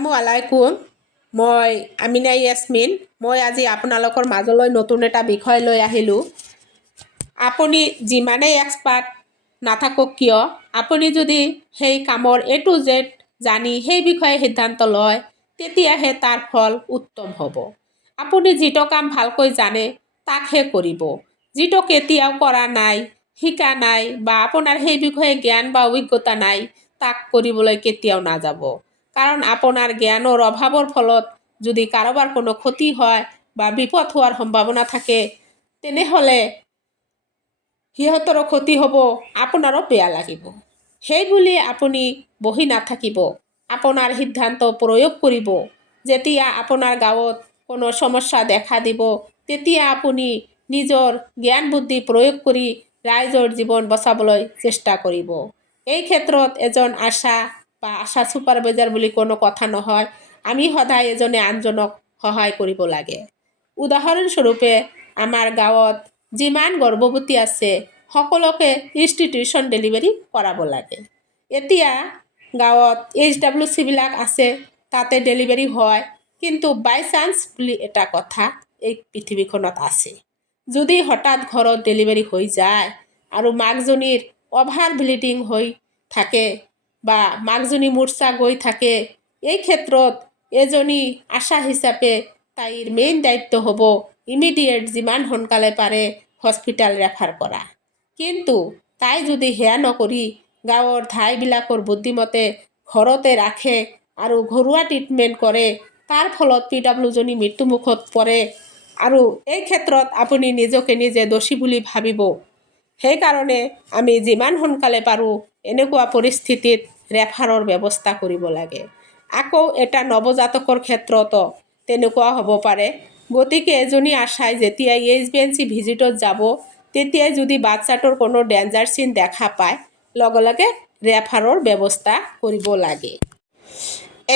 আসসালামু আলাইকুম। মই আমিনা ইয়াসমিন। মই আজি আপোনালোকৰ মাজলৈ নতুন এটা বিষয় লৈ আহিলোঁ। আপুনি যিমানেই এক্সপাৰ্ট নাথাকক কিয়, আপুনি যদি সেই কামৰ A to Z জানি সেই বিষয়ে সিদ্ধান্ত লয়, তেতিয়াহে তাৰ ফল উত্তম হ'ব। আপুনি যিটো কাম ভালকৈ জানে তাকহে কৰিব। যিটো কেতিয়াও কৰা নাই, শিকা নাই বা আপোনাৰ সেই বিষয়ে জ্ঞান বা অভিজ্ঞতা নাই, তাক কৰিবলৈ কেতিয়াও নাযাব। কাৰণ আপোনাৰ জ্ঞানৰ অভাৱৰ ফলত যদি কাৰোবাৰ কোনো ক্ষতি হয় বা বিপদ হোৱাৰ সম্ভাৱনা থাকে, তেনেহ'লে সিহঁতৰো ক্ষতি হ'ব, আপোনাৰো বেয়া লাগিব। সেইবুলি আপুনি বহি নাথাকিব, আপোনাৰ সিদ্ধান্ত প্ৰয়োগ কৰিব। যেতিয়া আপোনাৰ গাঁৱত কোনো সমস্যা দেখা দিব, তেতিয়া আপুনি নিজৰ জ্ঞান বুদ্ধি প্ৰয়োগ কৰি ৰাইজৰ জীৱন বচাবলৈ চেষ্টা কৰিব। এই ক্ষেত্ৰত এজন আশা বা আশা ছুপাৰভাইজাৰ বুলি কোনো কথা নহয়। আমি সদায় এজনে আনজনক সহায় কৰিব লাগে। উদাহৰণস্বৰূপে আমাৰ গাঁৱত যিমান গৰ্ভৱতী আছে সকলোকে ইনষ্টিটিউশ্যন ডেলিভাৰী কৰাব লাগে। এতিয়া গাঁৱত HWC বিলাক আছে, তাতে ডেলিভাৰী হয়, কিন্তু বাই চান্স বুলি এটা কথা এই পৃথিৱীখনত আছে। যদি হঠাৎ ঘৰত ডেলিভাৰী হৈ যায় আৰু মাকজনীৰ অভাৰ ব্লিডিং হৈ থাকে বা মাকজনী মূৰ্ছা গৈ থাকে, এই ক্ষেত্ৰত এজনী আশা হিচাপে তাইৰ মেইন দায়িত্ব হ'ব ইমিডিয়েট যিমান সোনকালে পাৰে হস্পিটেল ৰেফাৰ কৰা। কিন্তু তাই যদি সেয়া নকৰি গাঁৱৰ ঠাইবিলাকৰ বুদ্ধিমতে ঘৰতে ৰাখে আৰু ঘৰুৱা ট্ৰিটমেণ্ট কৰে, তাৰ ফলত PWজনী মৃত্যুমুখত পৰে আৰু এই ক্ষেত্ৰত আপুনি নিজকে নিজে দোষী বুলি ভাবিব। সেইকাৰণে আমি যিমান সোনকালে পাৰোঁ এনেকুৱা পৰিস্থিতিত ৰেফাৰৰ ব্যৱস্থা কৰিব লাগে। আকৌ এটা নৱজাতকৰ ক্ষেত্ৰতো তেনেকুৱা হ'ব পাৰে। গতিকে এজনী আশাই যেতিয়াই HBNC ভিজিটত যাব, তেতিয়াই যদি বাচ্চাটোৰ কোনো ডেঞ্জাৰ চিন দেখা পায়, লগে লগে ৰেফাৰৰ ব্যৱস্থা কৰিব লাগে।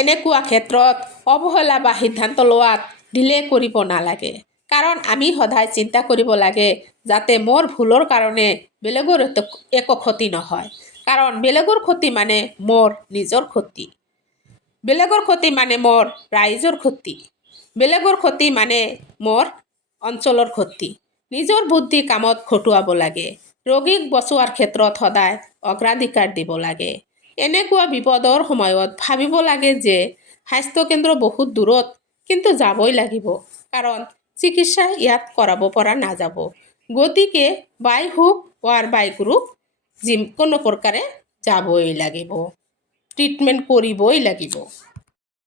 এনেকুৱা ক্ষেত্ৰত অৱহেলা বা সিদ্ধান্ত লোৱাত ডিলে কৰিব নালাগে। কাৰণ আমি সদায় চিন্তা কৰিব লাগে যাতে মোৰ ভুলৰ কাৰণে বেলেগৰ একো ক্ষতি নহয়। কাৰণ বেলেগৰ ক্ষতি মানে মোৰ নিজৰ ক্ষতি। বেলেগৰ ক্ষতি মানে মোৰ ৰাইজৰ ক্ষতি। বেলেগৰ ক্ষতি মানে মোৰ অঞ্চলৰ ক্ষতি। নিজৰ বুদ্ধি কামত খটুৱাব লাগে। ৰোগীক বচোৱাৰ ক্ষেত্ৰত সদায় অগ্ৰাধিকাৰ দিব লাগে। এনেকুৱা বিপদৰ সময়ত ভাবিব লাগে যে স্বাস্থ্যকেন্দ্ৰ বহুত দূৰত, কিন্তু যাবই লাগিব। কাৰণ চিকিৎসা ইয়াত কৰাব পৰা নাযাব। গতিকে বাই হুক অৰ বাই ক্ৰুক যিকোনো প্ৰকাৰে যাবই লাগিব, ট্ৰিটমেণ্ট কৰিবই লাগিব।